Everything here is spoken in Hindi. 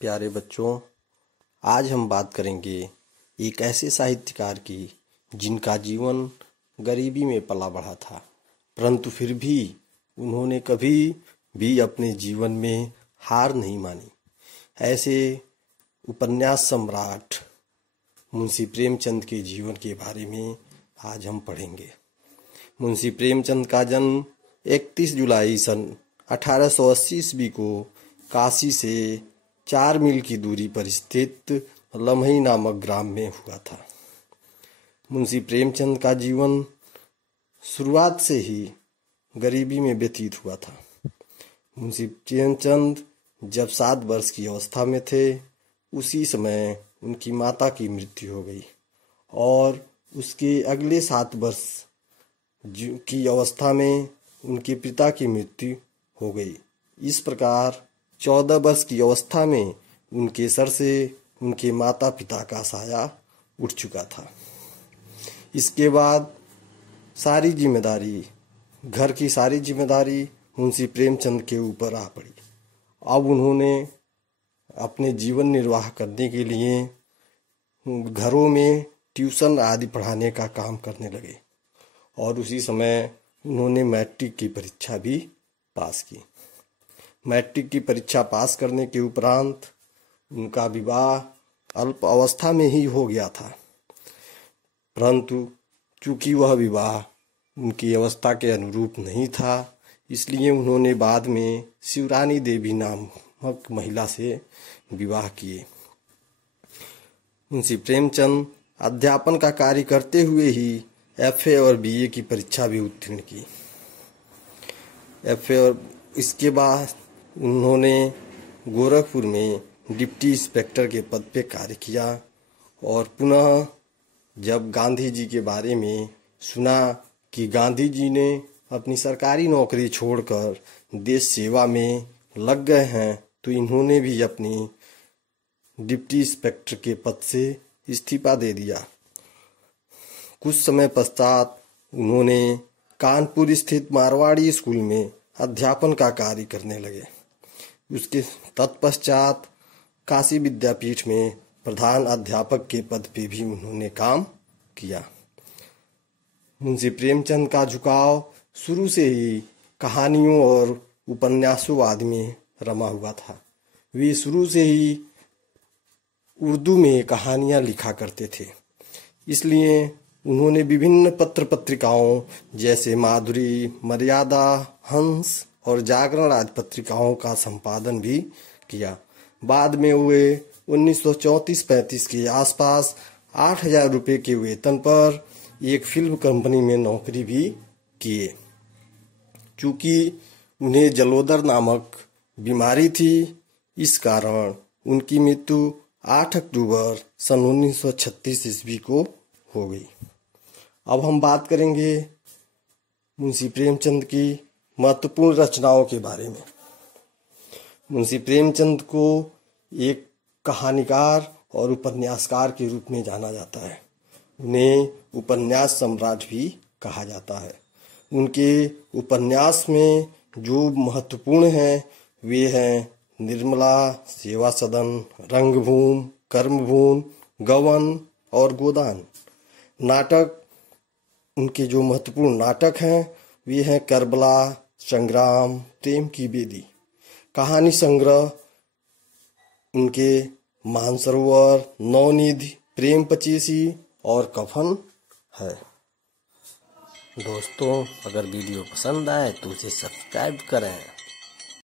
प्यारे बच्चों, आज हम बात करेंगे एक ऐसे साहित्यकार की जिनका जीवन गरीबी में पला बढ़ा था, परंतु फिर भी उन्होंने कभी भी अपने जीवन में हार नहीं मानी। ऐसे उपन्यास सम्राट मुंशी प्रेमचंद के जीवन के बारे में आज हम पढ़ेंगे। मुंशी प्रेमचंद का जन्म 31 जुलाई सन 1880 ईस्वी को काशी से 4 मील की दूरी पर स्थित लम्ही नामक ग्राम में हुआ था। मुंशी प्रेमचंद का जीवन शुरुआत से ही गरीबी में व्यतीत हुआ था। मुंशी प्रेमचंद जब 7 वर्ष की अवस्था में थे, उसी समय उनकी माता की मृत्यु हो गई और उसके अगले 7 वर्ष की अवस्था में उनके पिता की मृत्यु हो गई। इस प्रकार 14 वर्ष की अवस्था में उनके सर से उनके माता पिता का साया उठ चुका था। इसके बाद घर की सारी जिम्मेदारी मुंशी प्रेमचंद के ऊपर आ पड़ी। अब उन्होंने अपने जीवन निर्वाह करने के लिए घरों में ट्यूशन आदि पढ़ाने का काम करने लगे और उसी समय उन्होंने मैट्रिक की परीक्षा भी पास की। मैट्रिक की परीक्षा पास करने के उपरांत उनका विवाह अल्प अवस्था में ही हो गया था, परंतु चूंकि वह विवाह उनकी अवस्था के अनुरूप नहीं था, इसलिए उन्होंने बाद में शिवरानी देवी नामक महिला से विवाह किए। मुंशी प्रेमचंद अध्यापन का कार्य करते हुए ही FA और BA की परीक्षा भी उत्तीर्ण की। FA और इसके बाद उन्होंने गोरखपुर में डिप्टी इंस्पेक्टर के पद पे कार्य किया और पुनः जब गांधी जी के बारे में सुना कि गांधी जी ने अपनी सरकारी नौकरी छोड़कर देश सेवा में लग गए हैं, तो इन्होंने भी अपनी डिप्टी इंस्पेक्टर के पद से इस्तीफा दे दिया। कुछ समय पश्चात उन्होंने कानपुर स्थित मारवाड़ी स्कूल में अध्यापन का कार्य करने लगे। उसके तत्पश्चात काशी विद्यापीठ में प्रधान अध्यापक के पद पे भी उन्होंने काम किया। मुंशी प्रेमचंद का झुकाव शुरू से ही कहानियों और उपन्यासों आदि में रमा हुआ था। वे शुरू से ही उर्दू में कहानियां लिखा करते थे, इसलिए उन्होंने विभिन्न पत्र पत्रिकाओं जैसे माधुरी, मर्यादा, हंस और जागरण आदि पत्रिकाओं का संपादन भी किया। बाद में वे 1934-35 के आसपास 8,000 रुपये के वेतन पर एक फिल्म कंपनी में नौकरी भी किए। चूंकि उन्हें जलोदर नामक बीमारी थी, इस कारण उनकी मृत्यु 8 अक्टूबर सन 1936 ईस्वी को हो गई। अब हम बात करेंगे मुंशी प्रेमचंद की महत्वपूर्ण रचनाओं के बारे में। मुंशी प्रेमचंद को एक कहानीकार और उपन्यासकार के रूप में जाना जाता है। उन्हें उपन्यास सम्राट भी कहा जाता है। उनके उपन्यास में जो महत्वपूर्ण हैं वे हैं निर्मला, सेवा सदन, रंगभूमि, कर्मभूमि, गवन और गोदान। नाटक, उनके जो महत्वपूर्ण नाटक हैं वे हैं करबला, संग्राम, प्रेम की बेदी। कहानी संग्रह उनके मानसरोवर, नवनिधि, प्रेम पचीसी और कफन है। दोस्तों, अगर वीडियो पसंद आए तो उसे सब्सक्राइब करें।